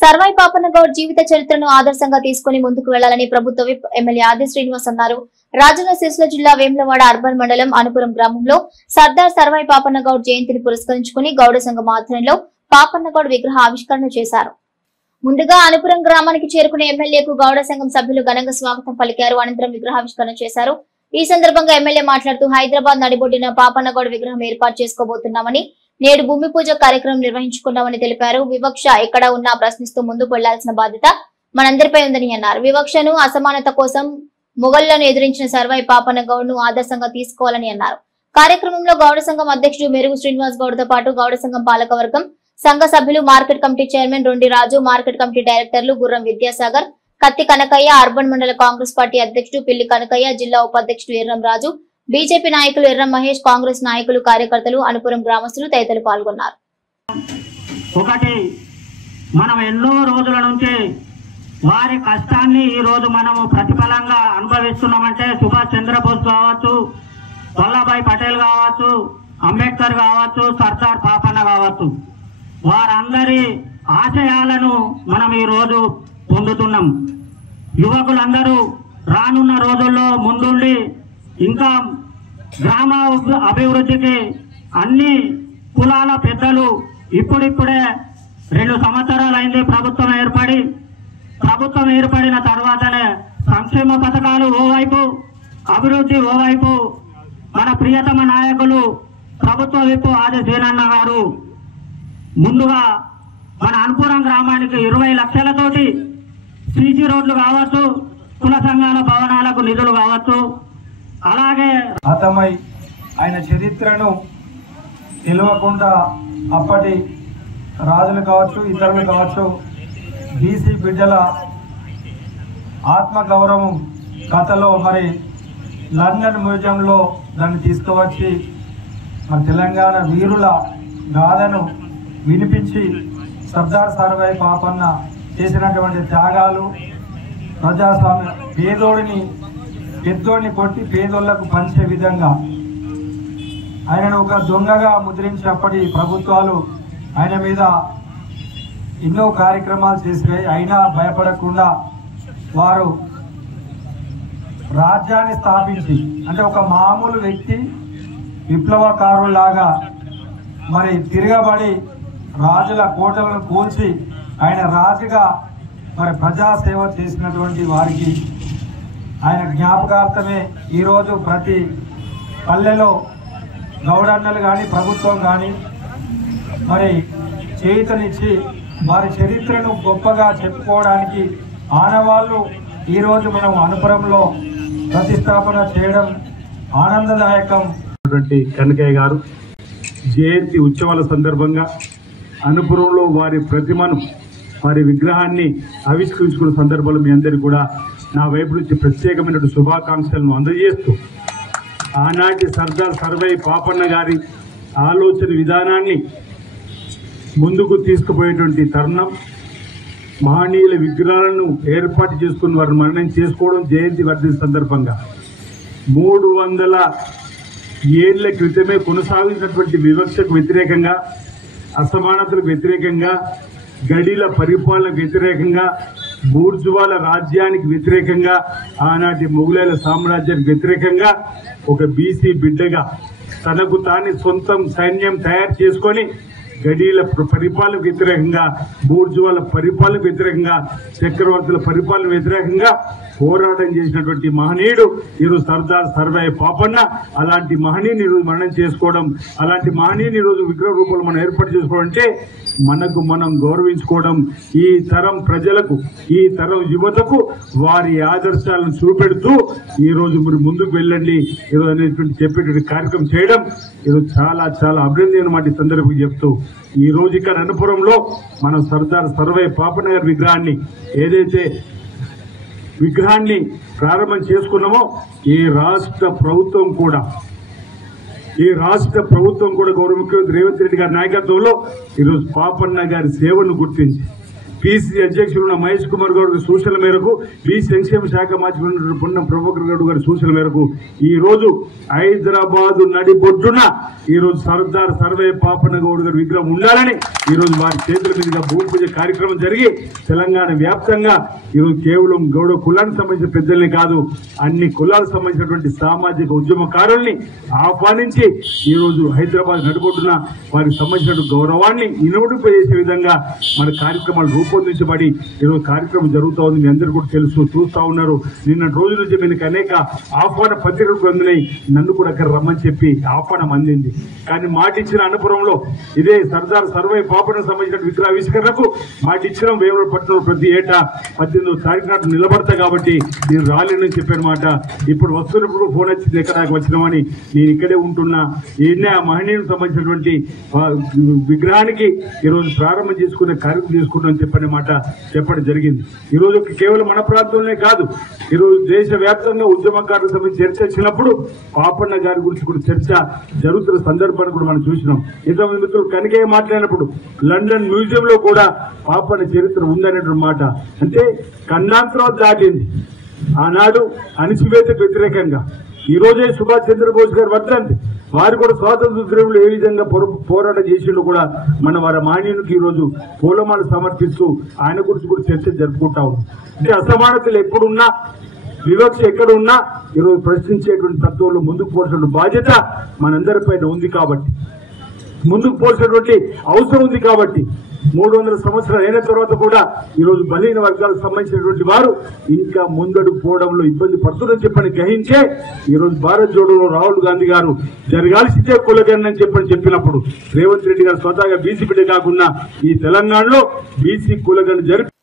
సర్వాయి పాపన్న గౌడ్ జీవిత చరిత్రను ఆదర్శంగా తీసుకుని ముందుకు వెళ్లాలని ప్రభుత్వ విప్ ఎమ్మెల్యే ఆది శ్రీనివాస్ అన్నారు. రాజన్న సిరిసిల్ల జిల్లా వేములవాడ అర్బన్ మండలం అనుపురం గ్రామంలో సర్దార్ సర్వాయి పాపన్న గౌడ్ జయంతిని పురస్కరించుకుని గౌడ సంఘం ఆధ్వర్యంలో పాపన్న గౌడ్ విగ్రహ ఆవిష్కరణ చేశారు. ముందుగా అనుపురం గ్రామానికి చేరుకున్న ఎమ్మెల్యేకు గౌడ సంఘం సభ్యులు ఘనంగా స్వాగతం పలికారు. అనంతరం విగ్రహావిష్కరణ చేశారు. ఈ సందర్భంగా ఎమ్మెల్యే మాట్లాడుతూ హైదరాబాద్ నడిబొడ్డిన పాపన్న గౌడ్ విగ్రహం ఏర్పాటు చేసుకోబోతున్నామని, నేడు భూమి పూజ కార్యక్రమం నిర్వహించుకున్నామని తెలిపారు. వివక్ష ఎక్కడ ఉన్నా ప్రశ్నిస్తూ ముందుకు వెళ్లాల్సిన బాధ్యత మనందరిపై ఉందని అన్నారు. వివక్షను, అసమానత కోసం మొగళ్లను ఎదిరించిన సర్వాయి పాపన్న గౌడ్ ను ఆదర్శంగా తీసుకోవాలని అన్నారు. కార్యక్రమంలో గౌడ సంఘం అధ్యక్షుడు మెరుగు శ్రీనివాస్ గౌడ్ తో పాటు గౌడ సంఘం పాలకవర్గం, సంఘ సభ్యులు, మార్కెట్ కమిటీ చైర్మన్ రొండి రాజు, మార్కెట్ కమిటీ డైరెక్టర్లు గుర్రం విద్యాసాగర్, కత్తి కనకయ్య, అర్బన్ మండల కాంగ్రెస్ పార్టీ అధ్యక్షుడు పిల్లి కనకయ్య, జిల్లా ఉపాధ్యక్షుడు ఎర్రం రాజు, బీజేపీ నాయకులు ఎర్రం మహేష్, కాంగ్రెస్ నాయకులు, కార్యకర్తలు, అనుపురం గ్రామస్తులు తదితరులు పాల్గొన్నారు. ఒకటి, మనం ఎన్నో రోజుల నుంచి వారి కష్టాన్ని ఈ రోజు మనము ప్రతిఫలంగా అనుభవిస్తున్నామంటే సుభాష్ చంద్రబోస్ కావచ్చు, వల్లభాయ్ పటేల్ కావచ్చు, అంబేద్కర్ కావచ్చు, సర్దార్ పాపన్న కావచ్చు, వారందరి ఆశయాలను మనం ఈ రోజు పొందుతున్నాం. యువకులందరూ రానున్న రోజుల్లో ముందుండి ఇంకా గ్రామ అభివృద్ధికి అన్ని కులాల పెద్దలు ఇప్పుడిప్పుడే 2 సంవత్సరాలైంది ప్రభుత్వం ఏర్పడిన తర్వాతనే సంక్షేమ పథకాలు ఓవైపు, అభివృద్ధి ఓవైపు మన ప్రియతమ నాయకులు ప్రభుత్వ విప్ ఆది శ్రీనన్న గారు ముందుగా మన అనుపురం గ్రామానికి 20 లక్షలతోటి సీసీ రోడ్లు కావచ్చు, కుల సంఘాల భవనాలకు నిధులు కావచ్చు, అలాగే అతమై ఆయన చరిత్రను తెలియకుండా అప్పటి రాజులు కావచ్చు, ఇతరులు కావచ్చు, బీసీ బిడ్డల ఆత్మగౌరవం కథలో మరి లండన్ మ్యూజియంలో దాన్ని తీసుకువచ్చి మన తెలంగాణ వీరుల గాథను వినిపించి సర్దార్ సర్వాయి పాపన్న చేసినటువంటి త్యాగాలు, ప్రజాస్వామ్య పేదోడిని పెద్దోడిని కొట్టి పేదోళ్లకు పంచే విధంగా ఆయనను ఒక దొంగగా ముద్రించినప్పటి ప్రభుత్వాలు ఆయన మీద ఎన్నో కార్యక్రమాలు చేసినాయి. అయినా భయపడకుండా వారు రాజ్యాన్ని స్థాపించి, అంటే ఒక మామూలు వ్యక్తి విప్లవకారులాగా మరి తిరగబడి రాజుల కోటలను కూల్చి ఆయన రాజుగా మరి ప్రజాసేవ చేసినటువంటి వారికి ఆయన జ్ఞాపకార్థమే ఈరోజు ప్రతి పల్లెలో గౌడన్నలు కానీ ప్రభుత్వం కానీ మరి చేయుతనిచ్చి వారి చరిత్రను గొప్పగా చెప్పుకోవడానికి ఆనవాళ్ళు ఈరోజు మనం అనుపురంలో ప్రతిష్టాపన చేయడం ఆనందదాయకం. కనకయ్య గారు జయంతి ఉత్సవాల సందర్భంగా అనుపురంలో వారి ప్రతిమను, వారి విగ్రహాన్ని ఆవిష్కరించుకున్న సందర్భంలో మీ అందరికీ కూడా నా వైపు నుంచి ప్రత్యేకమైన శుభాకాంక్షలను అందజేస్తూ, ఆనాటి సర్దార్ సర్వాయి పాపన్న గారి ఆలోచన విధానాన్ని ముందుకు తీసుకుపోయేటువంటి తరుణం, మహనీయుల విగ్రహాలను ఏర్పాటు చేసుకుని వారిని మరణం చేసుకోవడం జయంతి వర్ధంతి సందర్భంగా 300 ఏళ్ల క్రితమే కొనసాగినటువంటి వివక్షకు వ్యతిరేకంగా, అసమానతలకు వ్యతిరేకంగా, గడిల పరిపాలనకు వ్యతిరేకంగా, బూర్జువాల రాజ్యానికి వ్యతిరేకంగా, ఆనాటి మొఘలాయల సామ్రాజ్యానికి వ్యతిరేకంగా ఒక బీసీ బిడ్డగా తనకు తాను సొంతం సైన్యం తయారు చేసుకొని గడీల పరిపాలనకు వ్యతిరేకంగా, బూర్జువాల పరిపాలనకు వ్యతిరేకంగా, చక్రవర్తుల పరిపాలన వ్యతిరేకంగా పోరాటం చేసినటువంటి మహనీయుడు ఈరోజు సర్దార్ సర్వాయి పాపన్న. అలాంటి మహనీయుని ఈరోజు మరణం చేసుకోవడం, అలాంటి మహనీయుని ఈరోజు విగ్రహ రూపంలో మనం ఏర్పాటు చేసుకోవడం అంటే మనకు మనం గౌరవించుకోవడం, ఈ తరం ప్రజలకు, ఈ తరం యువతకు వారి ఆదర్శాలను చూపెడుతూ ఈరోజు మీరు ముందుకు వెళ్ళండి ఈరోజు అనేటువంటి చెప్పేటువంటి కార్యక్రమం చేయడం ఈరోజు చాలా చాలా అభినందన మాట ఈ సందర్భంగా చెప్తూ, ఈ రోజు ఇక్కడ అనుపురంలో మనం సర్దార్ సర్వాయి పాపన్న గారి ఏదైతే విగ్రహాన్ని ప్రారంభం చేసుకున్నామో ఈ రాష్ట్ర ప్రభుత్వం కూడా గౌరవ ముఖ్యమంత్రి రేవంత్ రెడ్డి గారి నాయకత్వంలో ఈరోజు పాపన్న గారి సేవను గుర్తించి పిసిసి అధ్యక్షులు మహేష్ కుమార్ గౌడ్ గారి సూచనల మేరకు, బీసీ సంక్షేమ శాఖ మంత్రి పొన్నం ప్రభాకర్ గౌడ్ గారి సూచనల మేరకు ఈ రోజు హైదరాబాద్ నడిబొడ్డున ఈ రోజు సర్దార్ సర్వే పాపన్న గౌడ్ గారి విగ్రహం ఉండాలని ఈ రోజు వారి చేతుల మీదుగా భూమి పూజ కార్యక్రమం జరిగి తెలంగాణ వ్యాప్తంగా ఈరోజు కేవలం గౌడ కులానికి సంబంధించిన పెద్దల్ని కాదు, అన్ని కులాలకు సంబంధించినటువంటి సామాజిక ఉద్యమకారుల్ని ఆహ్వానించి ఈ రోజు హైదరాబాద్ నడిబొడ్డున వారికి సంబంధించిన గౌరవాన్ని ఇనుమడింప చేసే విధంగా మన కార్యక్రమాలు రూపొందించబడి ఈరోజు కార్యక్రమం జరుగుతూ ఉంది. మీ అందరూ కూడా తెలుసు, చూస్తూ ఉన్నారు. నిన్న రోజు నుంచి మీకు అనేక ఆహ్వాన పత్రికలు అందినాయి. నన్ను కూడా అక్కడ రమ్మని చెప్పి ఆహ్వానం అందింది. కానీ మాట ఇచ్చిన అనంతపురంలో ఇదే సర్దార్ సర్వై పాపనకు సంబంధించిన విగ్రహావిష్కరణకు మాట ఇచ్చిన వేములవాడ పట్టణంలో ప్రతి ఏటా 18వ తారీఖు నాడు నిలబడతా కాబట్టి నేను రాలేనని చెప్పాను మాట. ఇప్పుడు వస్తున్నప్పుడు ఫోన్ వచ్చింది, ఎక్కడ వచ్చినామని. నేను ఇక్కడే ఉంటున్నా. ఈయన ఆ మహనీయులకు సంబంధించినటువంటి విగ్రహానికి ఈరోజు ప్రారంభం చేసుకునే కార్యక్రమం చేసుకుంటామని చెప్పనే మాట చెప్పడం జరిగింది. ఈరోజు కేవలం మన ప్రాంతంలోనే కాదు, ఈరోజు దేశవ్యాప్తంగా ఉద్యమకారులకు సంబంధించి చర్చ వచ్చినప్పుడు పాపన్న గారి గురించి కూడా చర్చ జరుగుతున్న సందర్భాన్ని కూడా మనం చూసినాం. ఇంతమంది మిత్రులు కనికే మాట్లాడినప్పుడు లండన్ మ్యూజియం లో కూడా పాపన్న చరిత్ర ఉందనేటువంటి మాట. అంటే ఖండాంతరాలు దాటింది. ఆనాడు అణిచివేతకు వ్యతిరేకంగా ఈ రోజే సుభాష్ చంద్రబోస్ గారు వర్ధంతి. వారు కూడా స్వాతంత్ర ద్రవ్యులు ఏ విధంగా పోరాటం చేసిండు కూడా మన వారి మాన్యునికి ఈ రోజు పూలమాలు సమర్పిస్తూ ఆయన గురించి కూడా చర్చ జరుపుకుంటా ఉన్నాం. అంటే అసమానతలు ఎప్పుడున్నా, వివక్ష ఎక్కడ ఉన్నా ఈరోజు ప్రశ్నించేటువంటి తత్వంలో ముందుకు పోల్చిన బాధ్యత మనందరిపైన ఉంది కాబట్టి, ముందుకు పోల్చినటువంటి అవసరం ఉంది కాబట్టి 300 సంవత్సరాలు అయిన తర్వాత కూడా ఈరోజు బలహీన వర్గాలకు సంబంధించినటువంటి వారు ఇంకా ముందడుగు పోవడంలో ఇబ్బంది పడుతుందని చెప్పని గ్రహించే ఈరోజు భారత్ జోడోలో రాహుల్ గాంధీ గారు జరగాల్సిందే కులగణన అని చెప్పినప్పుడు రేవంత్ రెడ్డి గారు స్వతహాగా బీసీ బిడ్డ కాకుండా ఈ తెలంగాణలో బీసీ కులగణన జరిపి